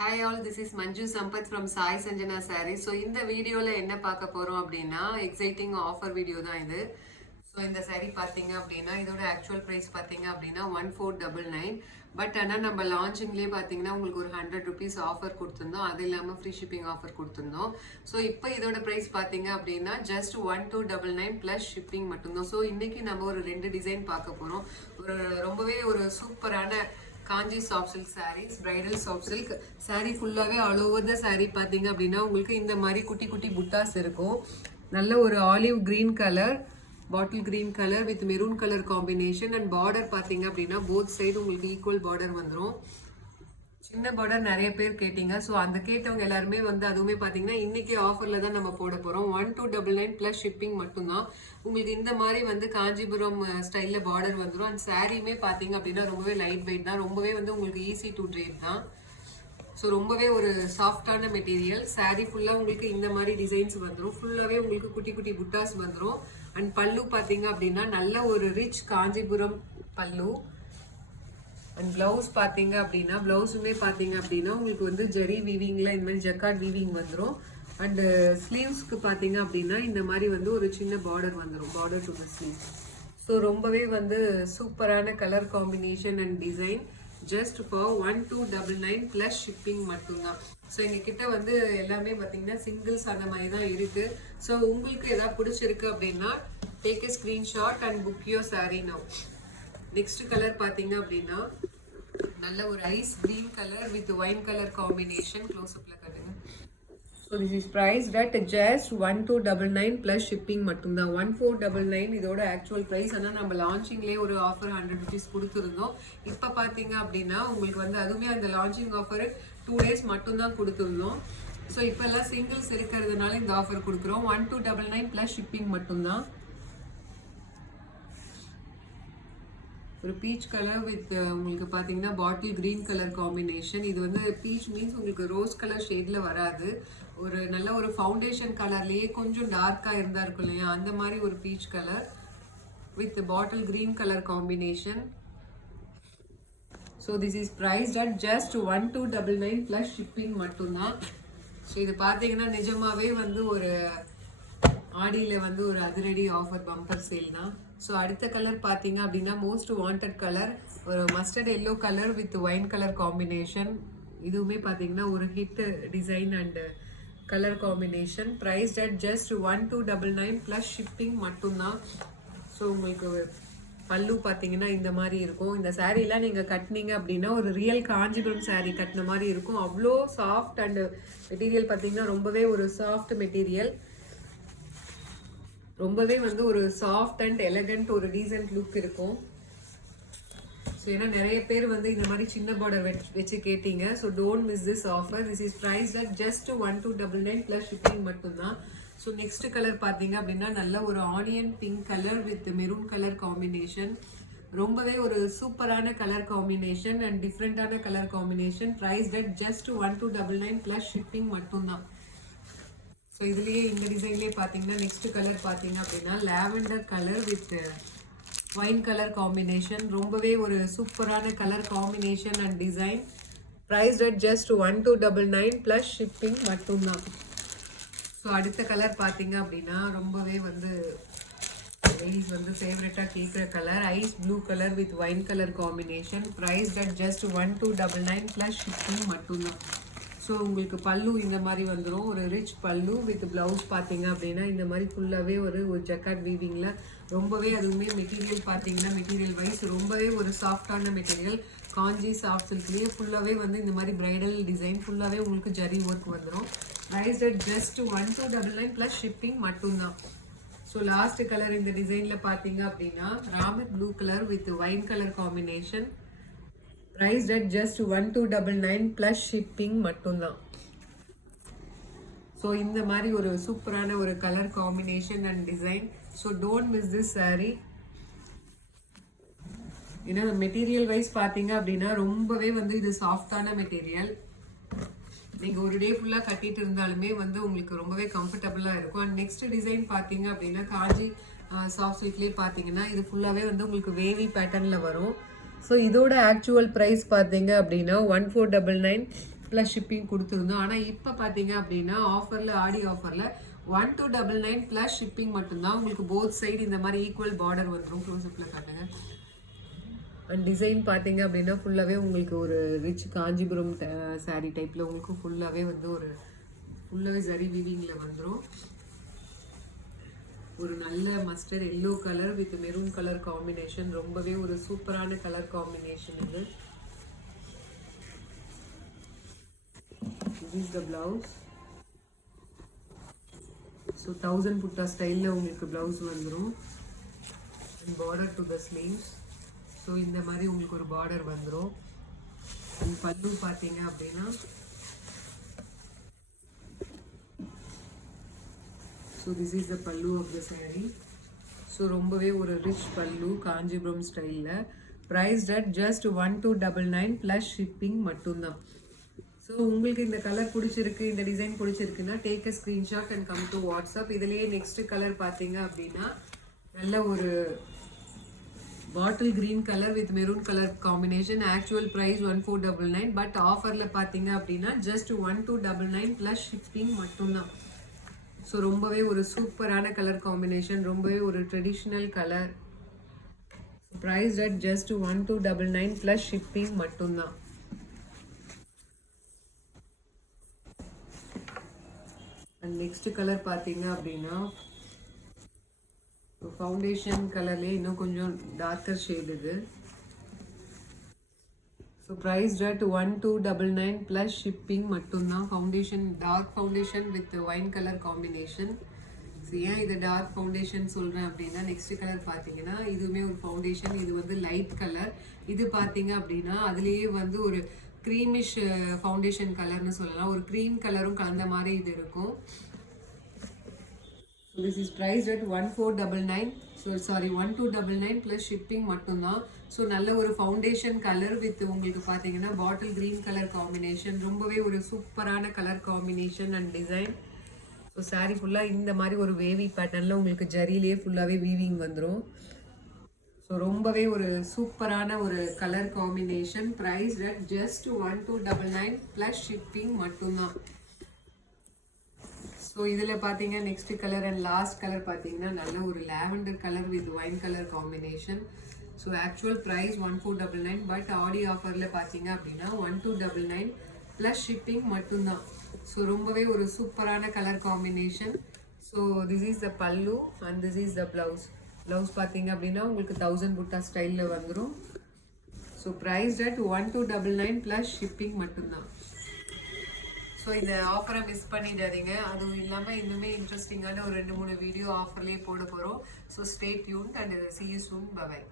Hi all, this is Manju Sampath from Sai Sanjana Sarees. So இந்த வீடியோல என்ன பார்க்க போறோம் அப்படின்னா எக்ஸைட்டிங் ஆஃபர் வீடியோ தான் இது. ஸோ இந்த saree பார்த்தீங்க அப்படின்னா இதோட ஆக்சுவல் ப்ரைஸ் பார்த்தீங்க அப்படின்னா 1499. பட் ஆனால் நம்ம லான்ச்சிங்லேயே பார்த்தீங்கன்னா உங்களுக்கு ஒரு 100 rupees ஆஃபர் கொடுத்துருந்தோம். அது இல்லாமல் ஃப்ரீ ஷிப்பிங் ஆஃபர் கொடுத்துருந்தோம். ஸோ இப்போ இதோட ப்ரைஸ் பார்த்தீங்க அப்படின்னா ஜஸ்ட் 1299 ப்ளஸ் ஷிப்பிங் மட்டும்தான். ஸோ இன்னைக்கு நம்ம ஒரு 2 டிசைன் பார்க்க போகிறோம். ரொம்பவே ஒரு சூப்பரான Kanchi soft silk saris, bridal soft silk sari ஃபுல்லாகவே ஆல் ஓவர் த சாரீ பார்த்தீங்க அப்படின்னா உங்களுக்கு இந்த மாதிரி குட்டி குட்டி புட்டாஸ் இருக்கும். நல்ல ஒரு olive green colour, bottle green colour with maroon colour combination. And border பார்த்தீங்க அப்படின்னா போத் சைடு உங்களுக்கு ஈக்குவல் பார்டர் வந்துடும். சின்ன பார்டர் நிறைய பேர் கேட்டீங்க. ஸோ அந்த கேட்டவங்க எல்லாருமே வந்து அதுவுமே பார்த்தீங்கன்னா இன்னைக்கு ஆஃபரில் தான் நம்ம போட போகிறோம். 1299 ப்ளஸ் ஷிப்பிங் மட்டும்தான். உங்களுக்கு இந்த மாதிரி வந்து காஞ்சிபுரம் ஸ்டைலில் பார்டர் வந்துடும். அண்ட் சாரியுமே பார்த்தீங்க அப்படின்னா ரொம்பவே லைட் வெயிட் தான், ரொம்பவே வந்து உங்களுக்கு ஈஸி டு ட்ரேப் தான். ஸோ ரொம்பவே ஒரு சாஃப்டான மெட்டீரியல். சாரீ ஃபுல்லாக உங்களுக்கு இந்த மாதிரி டிசைன்ஸ் வந்துடும். ஃபுல்லாகவே உங்களுக்கு குட்டி குட்டி புட்டாஸ் வந்துடும். அண்ட் பல்லு பார்த்தீங்க அப்படின்னா நல்ல ஒரு ரிச் காஞ்சிபுரம் பல்லு. அண்ட் பிளவுஸ் பார்த்தீங்க அப்படின்னா பிளவுஸுமே பார்த்தீங்க அப்படின்னா உங்களுக்கு வந்து ஜெரி வீவிங்கில் இந்த மாதிரி ஜக்கார்ட் வீவிங் வந்துடும். அண்டு ஸ்லீவ்ஸ்க்கு பார்த்தீங்க அப்படின்னா இந்த மாதிரி வந்து ஒரு சின்ன பார்டர் வந்துடும், border to the sleeve. So ரொம்பவே வந்து சூப்பரான colour combination and design. Just for 1299 plus shipping மட்டும்தான். ஸோ எங்ககிட்ட வந்து எல்லாமே பார்த்தீங்கன்னா சிங்கிள்ஸ் அந்த மாதிரி தான் இருக்குது. ஸோ உங்களுக்கு எதாவது பிடிச்சிருக்கு அப்படின்னா take a screenshot and book your sari now. Next colour பார்த்தீங்க அப்படின்னா நல்ல ஒரு ice green colour with wine colour combination. க்ளோஸ்அப்ல கட்டுங்க. So this is price at just 1299 plus shipping மட்டும்தான். 1499 இதோட ஆக்சுவல் ப்ரைஸ். ஆனால் நம்ம லான்ச்சிங்லேயே ஒரு ஆஃபர் 100 rupees கொடுத்துருந்தோம். இப்போ பார்த்தீங்க அப்படின்னா உங்களுக்கு வந்து அதுவுமே அந்த லான்ச்சிங் ஆஃபர் 2 days மட்டும்தான் கொடுத்துருந்தோம். ஸோ இப்போ எல்லாம் சிங்கிள்ஸ் இருக்கிறதுனால இந்த ஆஃபர் கொடுக்குறோம். 1299 ப்ளஸ் ஷிப்பிங் மட்டும்தான். ஒரு பீச் கலர் வித் உங்களுக்கு பார்த்தீங்கன்னா பாட்டில் கிரீன் கலர் காம்பினேஷன். இது வந்து பீச் மீன்ஸ் உங்களுக்கு ரோஸ் கலர் ஷேடில் வராது. ஒரு நல்ல ஒரு ஃபவுண்டேஷன் கலர்லேயே கொஞ்சம் டார்க்காக இருந்தால் இருக்கும் இல்லையா, அந்த மாதிரி ஒரு peach colour with bottle green colour combination. So this is prized at just 1299 plus shipping மட்டும்தான். ஸோ இது பார்த்தீங்கன்னா நிஜமாவே வந்து ஒரு ஆடியில் வந்து ஒரு அதிரடி ஆஃபர் பம்பர் சேல் தான். ஸோ அடுத்த கலர் பார்த்தீங்க அப்படின்னா மோஸ்ட் வாண்டட் கலர், ஒரு mustard yellow colour with wine colour combination. இதுவுமே பார்த்தீங்கன்னா ஒரு hit design and colour combination. Priced at just 1299 plus shipping மட்டும்தான். ஸோ உங்களுக்கு பல்லு பார்த்தீங்கன்னா இந்த மாதிரி இருக்கும். இந்த சாரீலாம் நீங்கள் கட்டினீங்க அப்படின்னா ஒரு ரியல் காஞ்சிபுரம் சாரீ கட்டின மாதிரி இருக்கும். அவ்வளோ சாஃப்ட் அண்ட் மெட்டீரியல் பார்த்தீங்கன்னா ரொம்பவே ஒரு சாஃப்ட் மெட்டீரியல். ரொம்பவே வந்து ஒரு சாஃப்ட் அண்ட் எலகண்ட் ஒரு டீசென்ட் லுக் இருக்கும். ஸோ ஏன்னா நிறைய பேர் வந்து இந்த மாதிரி சின்ன பார்டர் வச்சு கேட்டீங்க. So don't miss this offer. This is price at just 1299 plus shipping மட்டும்தான். ஸோ நெக்ஸ்ட் கலர் பார்த்தீங்க அப்படின்னா நல்ல ஒரு onion pink colour with maroon colour combination. ரொம்பவே ஒரு சூப்பரான கலர் காம்பினேஷன் அண்ட் டிஃப்ரெண்டான colour combination. Price at just 1299 plus shipping மட்டும்தான். ஸோ இதுலேயே இந்த டிசைன்லேயே பார்த்தீங்கன்னா நெக்ஸ்ட் கலர் பார்த்தீங்க அப்படின்னா lavender colour with wine colour combination. ரொம்பவே ஒரு சூப்பரான colour combination and design. Price at just 1299 plus shipping மட்டும்தான். ஸோ அடுத்த கலர் பார்த்தீங்க அப்படின்னா ரொம்பவே வந்து லேடிஸ் வந்து ஃபேவரட்டாக கேட்குற colour, ice blue colour with wine colour combination. Price at just 1299 plus shipping மட்டும்தான். ஸோ உங்களுக்கு பல்லு இந்த மாதிரி வந்துடும், ஒரு ரிச் பல்லு வித் ப்ளவுஸ் பார்த்தீங்க அப்படின்னா இந்த மாதிரி ஃபுல்லாகவே ஒரு ஜக்கார்ட் வீவிங்கில். ரொம்பவே அதுவுமே மெட்டீரியல் பார்த்தீங்கன்னா மெட்டீரியல் வைஸ் ரொம்பவே ஒரு சாஃப்டான மெட்டீரியல். காஞ்சி சாஃப்ட் சில்க்லேயே ஃபுல்லாகவே வந்து இந்த மாதிரி பிரைடல் டிசைன் ஃபுல்லாகவே உங்களுக்கு ஜரி ஒர்க் வந்துடும். Price at just 1299 plus shipping மட்டும்தான். ஸோ லாஸ்ட் கலர் இந்த டிசைனில் பார்த்தீங்க அப்படின்னா Ramar blue colour with wine colour combination. Priced at just 1299 plus shipping மட்டும்தான். ஸோ இந்த மாதிரி ஒரு சூப்பரான ஒரு colour combination and design. So don't miss this sari. ஏன்னா மெட்டீரியல் வைஸ் பார்த்தீங்க அப்படின்னா ரொம்பவே வந்து இது சாஃப்டான மெட்டீரியல். நீங்கள் ஒரு டே ஃபுல்லாக கட்டிட்டு இருந்தாலுமே வந்து உங்களுக்கு ரொம்பவே கம்ஃபர்டபுளாக இருக்கும். அண்ட் நெக்ஸ்ட் டிசைன் பார்த்தீங்க அப்படின்னா காஞ்சி சாஃப்ட் சில்க்லேயே பார்த்தீங்கன்னா இது ஃபுல்லாகவே வந்து உங்களுக்கு வேவி பேட்டர்னில் வரும். ஸோ இதோட ஆக்சுவல் ப்ரைஸ் பார்த்தீங்க அப்படின்னா 1499 ப்ளஸ் ஷிப்பிங் கொடுத்துருந்தோம். ஆனால் இப்போ பார்த்தீங்க அப்படின்னா ஆஃபரில் ஆடி ஆஃபரில் 1299 ப்ளஸ் ஷிப்பிங் மட்டும்தான். உங்களுக்கு போத் சைடு இந்த மாதிரி ஈக்குவல் பார்டர் வந்துடும். க்ளோஸ்அப்பில் காட்டுங்க. அண்ட் டிசைன் பார்த்தீங்க அப்படின்னா ஃபுல்லாகவே உங்களுக்கு ஒரு ரிச் காஞ்சிபுரம் சாரீ டைப்பில் உங்களுக்கு ஃபுல்லாகவே வந்து ஒரு ஃபுல்லாகவே சரி வீவிங்கில் வந்துடும். ஒரு நல்ல mustard yellow colour with maroon colour combination, ரொம்பவே ஒரு சூப்பரான கலர் காம்பினேஷன் இது. This is the blouse. So 1000 putta style la உங்களுக்கு blouse வந்துரும். And border to the sleeves. So இந்த மாதிரி உங்களுக்கு ஒரு border வந்துரும். And பல்லு பாத்தீங்க அப்படின்னா so this is the pallu of the saree. So ரொம்பவே ஒரு rich pallu காஞ்சிபுரம் ஸ்டைல்ல priced at just 1299 plus shipping மட்டும்தான். ஸோ உங்களுக்கு இந்த கலர் பிடிச்சிருக்கு, இந்த டிசைன் பிடிச்சிருக்குன்னா take a screenshot and come to WhatsApp. இதுலேயே நெக்ஸ்ட் கலர் பார்த்தீங்க அப்படின்னா நல்ல ஒரு bottle green colour with maroon colour combination. Actual price 1499, but ஆஃபரில் பார்த்தீங்க அப்படின்னா ஜஸ்ட் 1299 ப்ளஸ் ஷிப்பிங் மட்டும்தான். ஸோ ரொம்பவே ஒரு சூப்பரான கலர் காம்பினேஷன், ரொம்பவே ஒரு traditional colour. Price at just 1299 plus shipping மட்டும்தான். அண்ட் நெக்ஸ்ட் கலர் பார்த்தீங்க அப்படின்னா ஃபவுண்டேஷன் கலர்லேயே இன்னும் கொஞ்சம் டார்க்கர் ஷேட் இது. So priced at 1299 plus shipping மட்டும்தான். Foundation dark foundation with wine colour combination. So ஏன் இது டார்க் ஃபவுண்டேஷன் சொல்கிறேன் அப்படின்னா நெக்ஸ்ட் கலர் பார்த்தீங்கன்னா இதுவுமே ஒரு ஃபவுண்டேஷன். இது வந்து லைட் கலர். இது பார்த்தீங்க அப்படின்னா அதுலேயே வந்து ஒரு க்ரீமிஷ் ஃபவுண்டேஷன் கலர்னு சொல்லலாம். ஒரு க்ரீம் கலரும் கலந்த மாதிரி இது இருக்கும். This is prized at 1499. So sorry 1299 plus shipping மட்டும்தான். ஸோ நல்ல ஒரு ஃபவுண்டேஷன் கலர் வித் உங்களுக்கு பார்த்தீங்கன்னா பாட்டில் க்ரீன் கலர் காம்பினேஷன், ரொம்பவே ஒரு சூப்பரான colour combination and design. So sari ஃபுல்லாக இந்த மாதிரி ஒரு வேவி பேட்டர்னில் உங்களுக்கு ஜரியிலே ஃபுல்லாகவே வீவிங் வந்துடும். ஸோ ரொம்பவே ஒரு சூப்பரான ஒரு colour combination. Price at just 1299 plus shipping மட்டும்தான். ஸோ இதில் பார்த்தீங்க next colour and last colour பார்த்தீங்கன்னா நல்ல ஒரு lavender colour with wine colour combination. So actual price 1499, but Aadi ஆஃபரில் பார்த்தீங்க அப்படின்னா 1299 ப்ளஸ் ஷிப்பிங் மட்டும்தான். ஸோ ரொம்பவே ஒரு சூப்பரான colour combination. So this is the pallu and this is the blouse. Blouse பார்த்தீங்க அப்படின்னா உங்களுக்கு 1000 புட்டா ஸ்டைலில் வந்துடும். So priced at 1299 plus shipping மட்டும்தான். ஸோ இந்த ஆஃபரை மிஸ் பண்ணிடாதீங்க. அதுவும் இல்லாமல் இன்னுமே இன்ட்ரெஸ்டிங்கான ஒரு 2-3 வீடியோ ஆஃபர்லேயே போட போகிறோம். So stay tuned and see you soon. Bye bye.